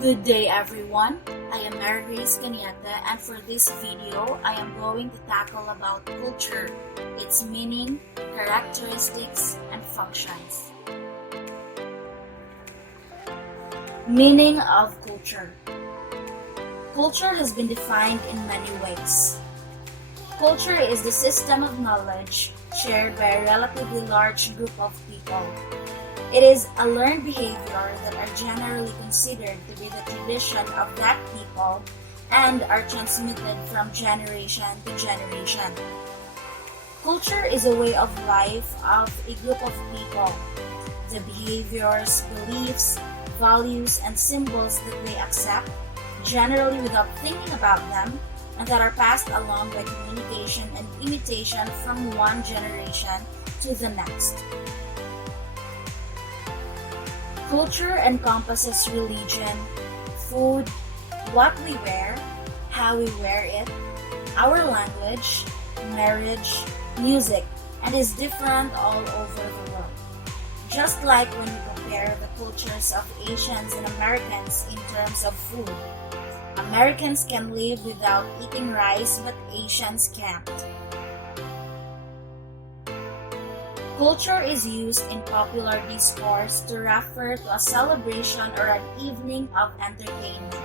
Good day everyone, I am Canete and for this video, I am going to tackle about culture, its meaning, characteristics, and functions. Meaning of culture. Culture has been defined in many ways. Culture is the system of knowledge shared by a relatively large group of people. It is a learned behavior that are generally considered to be the tradition of that people and are transmitted from generation to generation. Culture is a way of life of a group of people. The behaviors, beliefs, values, and symbols that they accept, generally without thinking about them, and that are passed along by communication and imitation from one generation to the next. Culture encompasses religion, food, what we wear, how we wear it, our language, marriage, music, and is different all over the world. Just like when we compare the cultures of Asians and Americans in terms of food. Americans can live without eating rice, but Asians can't. Culture is used in popular discourse to refer to a celebration or an evening of entertainment,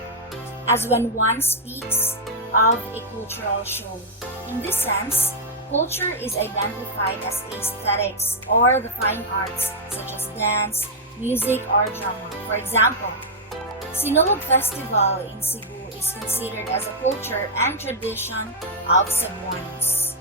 as when one speaks of a cultural show. In this sense, culture is identified as aesthetics or the fine arts such as dance, music, or drama. For example, Sinulog Festival in Cebu is considered as a culture and tradition of Cebuanos.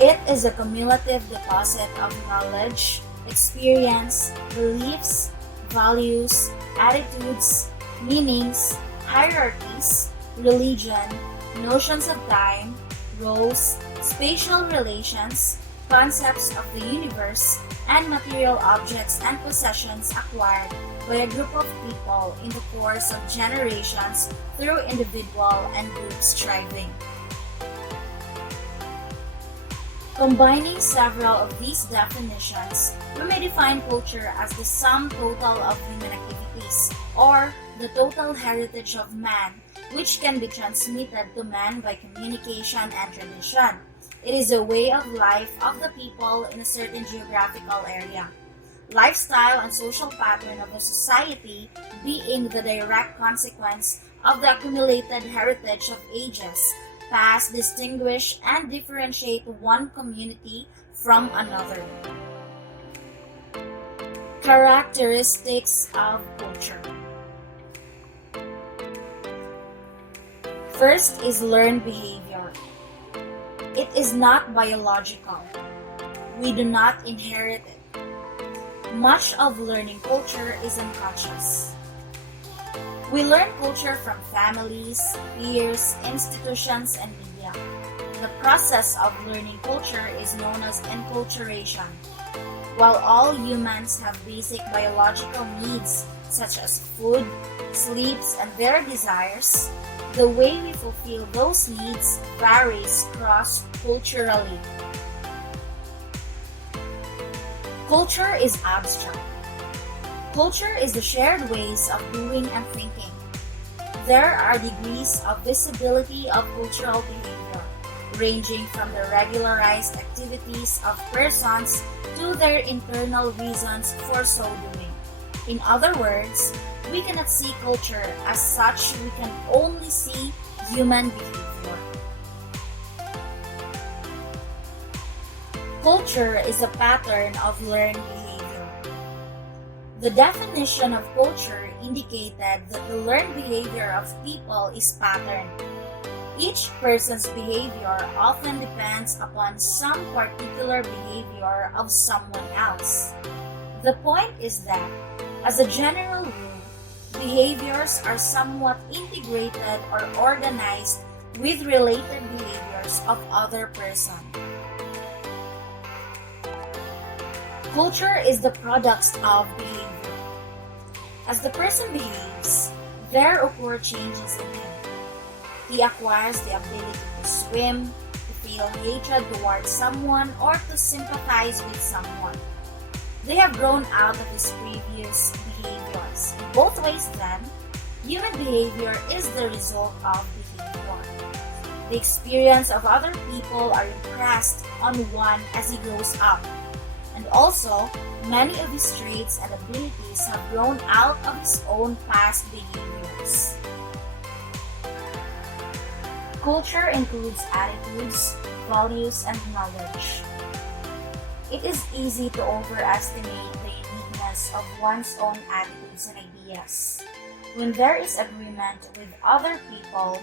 It is a cumulative deposit of knowledge, experience, beliefs, values, attitudes, meanings, hierarchies, religion, notions of time, roles, spatial relations, concepts of the universe, and material objects and possessions acquired by a group of people in the course of generations through individual and group striving. Combining several of these definitions, we may define culture as the sum total of human activities, or the total heritage of man, which can be transmitted to man by communication and tradition. It is a way of life of the people in a certain geographical area. Lifestyle and social pattern of a society being the direct consequence of the accumulated heritage of ages, past, distinguish, and differentiate one community from another. Characteristics of culture. First is learned behavior. It is not biological. We do not inherit it. Much of learning culture is unconscious. We learn culture from families, peers, institutions, and media. The process of learning culture is known as enculturation. While all humans have basic biological needs such as food, sleeps, and their desires, the way we fulfill those needs varies cross-culturally. Culture is abstract. Culture is the shared ways of doing and thinking. There are degrees of visibility of cultural behavior, ranging from the regularized activities of persons to their internal reasons for so doing. In other words, we cannot see culture as such, we can only see human behavior. Culture is a pattern of learned behavior. The definition of culture indicated that the learned behavior of people is patterned. Each person's behavior often depends upon some particular behavior of someone else. The point is that, as a general rule, behaviors are somewhat integrated or organized with related behaviors of other persons. Culture is the product of behavior. As the person behaves, there occur changes in him. He acquires the ability to swim, to feel hatred towards someone, or to sympathize with someone. They have grown out of his previous behaviors. In both ways then, human behavior is the result of behavior. The experience of other people are impressed on one as he grows up. And also, many of his traits and abilities have grown out of his own past behaviors. Culture includes attitudes, values, and knowledge. It is easy to overestimate the uniqueness of one's own attitudes and ideas. When there is agreement with other people,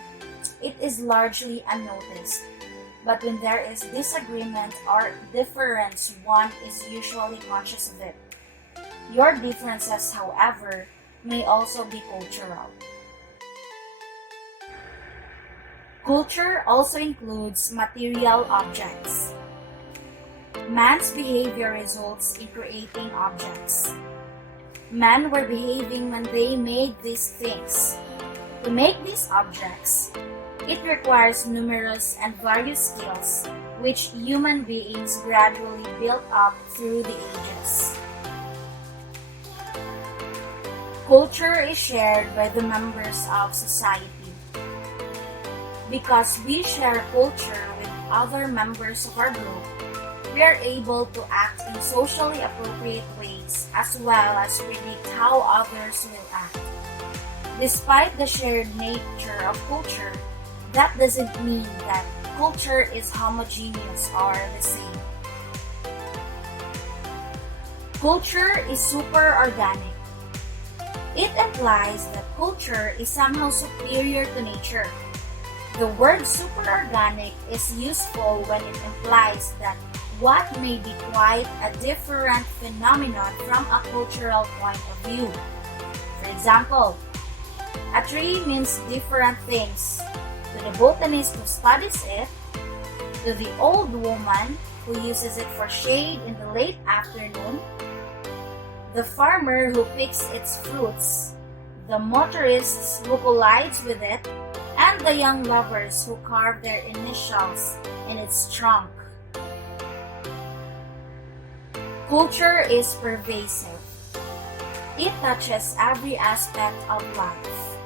it is largely unnoticed. But when there is disagreement or difference, one is usually conscious of it. Your differences, however, may also be cultural. Culture also includes material objects. Man's behavior results in creating objects. Men were behaving when they made these things. To make these objects, it requires numerous and various skills, which human beings gradually built up through the ages. Culture is shared by the members of society. Because we share culture with other members of our group, we are able to act in socially appropriate ways as well as predict how others will act. Despite the shared nature of culture, that doesn't mean that culture is homogeneous or the same. Culture is super organic. It implies that culture is somehow superior to nature. The word superorganic is useful when it implies that what may be quite a different phenomenon from a cultural point of view. For example, a tree means different things to the botanist who studies it, to the old woman who uses it for shade in the late afternoon, the farmer who picks its fruits, the motorists who collides with it, and the young lovers who carve their initials in its trunk. Culture is pervasive. It touches every aspect of life.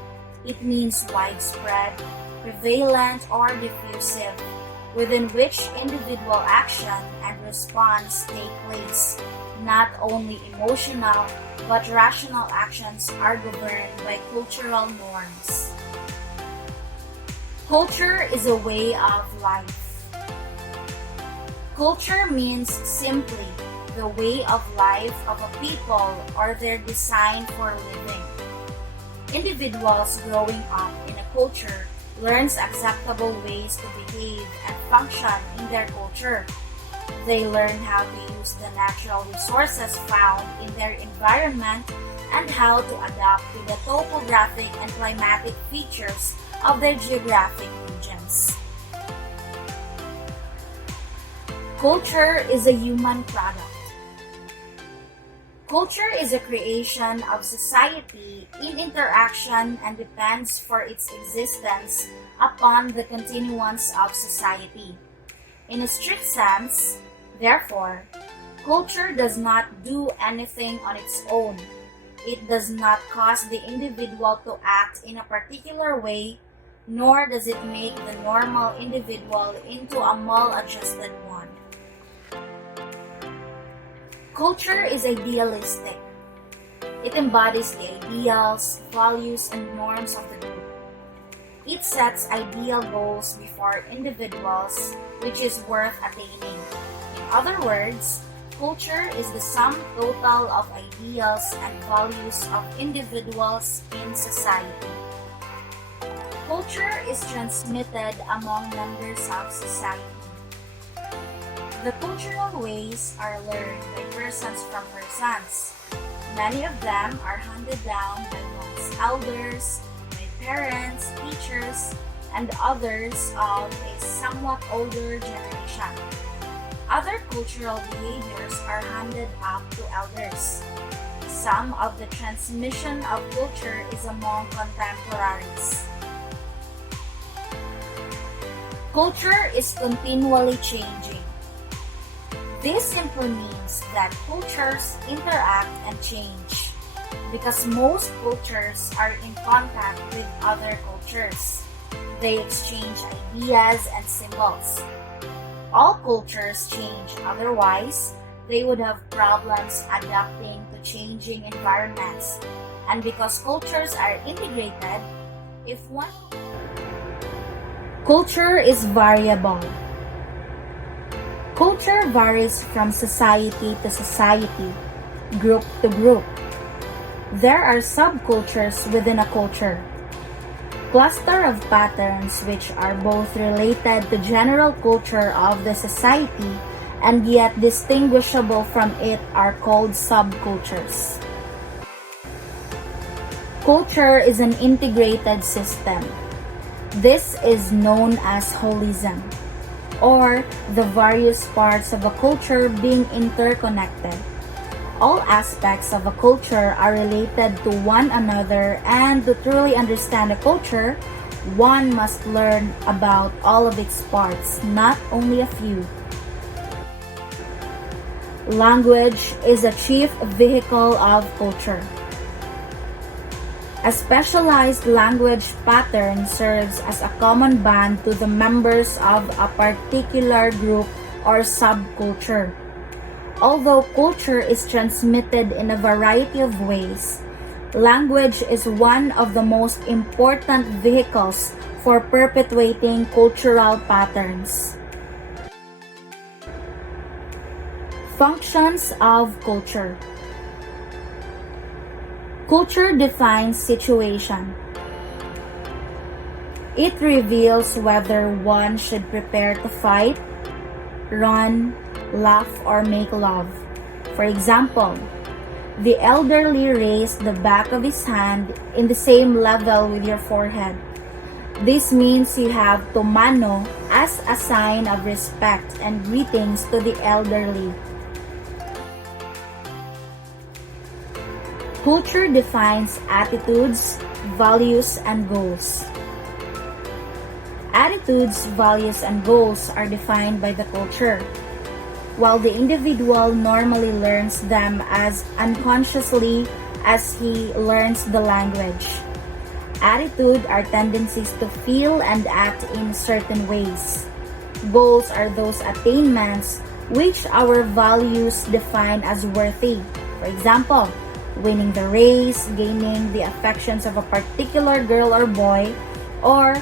It means widespread, prevalent, or diffusive, within which individual action and response take place. Not only emotional, but rational actions are governed by cultural norms. Culture is a way of life. Culture means simply the way of life of a people or their design for living. Individuals growing up in a culture learns acceptable ways to behave and function in their culture. They learn how to use the natural resources found in their environment and how to adapt to the topographic and climatic features of their geographic regions. Culture is a human product. Culture is a creation of society in interaction and depends for its existence upon the continuance of society. In a strict sense, therefore, culture does not do anything on its own. It does not cause the individual to act in a particular way, nor does it make the normal individual into a maladjusted one. Culture is idealistic. It embodies the ideals, values, and norms of the group. It sets ideal goals before individuals, which is worth attaining. In other words, culture is the sum total of ideals and values of individuals in society. Culture is transmitted among members of society. The cultural ways are learned by persons from persons. Many of them are handed down by one's elders, by parents, teachers, and others of a somewhat older generation. Other cultural behaviors are handed up to elders. Some of the transmission of culture is among contemporaries. Culture is continually changing. This simply means that cultures interact and change because most cultures are in contact with other cultures. They exchange ideas and symbols. All cultures change, otherwise, they would have problems adapting to changing environments. And because cultures are integrated, if one culture is variable. Culture varies from society to society, group to group. There are subcultures within a culture. Cluster of patterns which are both related to general culture of the society and yet distinguishable from it are called subcultures. Culture is an integrated system. This is known as holism, or the various parts of a culture being interconnected. All aspects of a culture are related to one another, and to truly understand a culture, one must learn about all of its parts, not only a few. Language is a chief vehicle of culture. A specialized language pattern serves as a common bond to the members of a particular group or subculture. Although culture is transmitted in a variety of ways, language is one of the most important vehicles for perpetuating cultural patterns. Functions of culture. Culture defines situation. It reveals whether one should prepare to fight, run, laugh, or make love. For example, the elderly raise the back of his hand in the same level with your forehead. This means you have to mano as a sign of respect and greetings to the elderly. Culture defines attitudes, values, and goals. Attitudes, values, and goals are defined by the culture, while the individual normally learns them as unconsciously as he learns the language. Attitude are tendencies to feel and act in certain ways. Goals are those attainments which our values define as worthy. For example, winning the race, gaining the affections of a particular girl or boy, or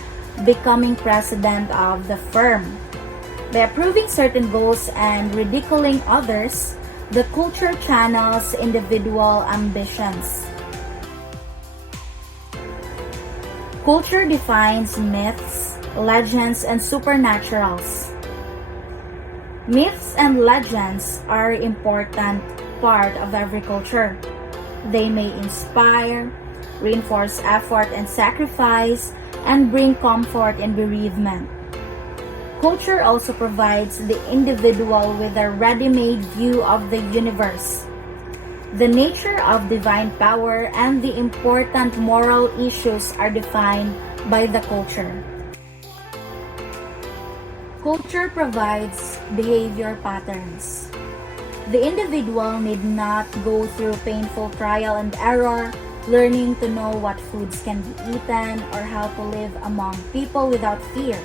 becoming president of the firm. By approving certain goals and ridiculing others, the culture channels individual ambitions. Culture defines myths, legends, and supernaturals. Myths and legends are an important part of every culture. They may inspire, reinforce effort and sacrifice, and bring comfort in bereavement. Culture also provides the individual with a ready-made view of the universe. The nature of divine power and the important moral issues are defined by the culture. Culture provides behavior patterns. The individual need not go through painful trial and error, learning to know what foods can be eaten or how to live among people without fear.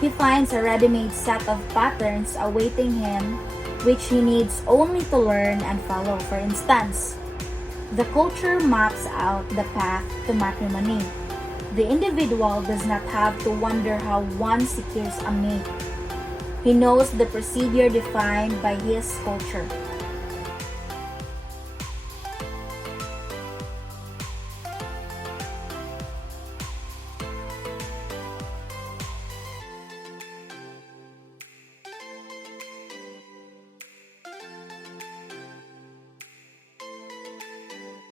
He finds a ready-made set of patterns awaiting him, which he needs only to learn and follow. For instance, the culture maps out the path to matrimony. The individual does not have to wonder how one secures a mate. He knows the procedure defined by his culture.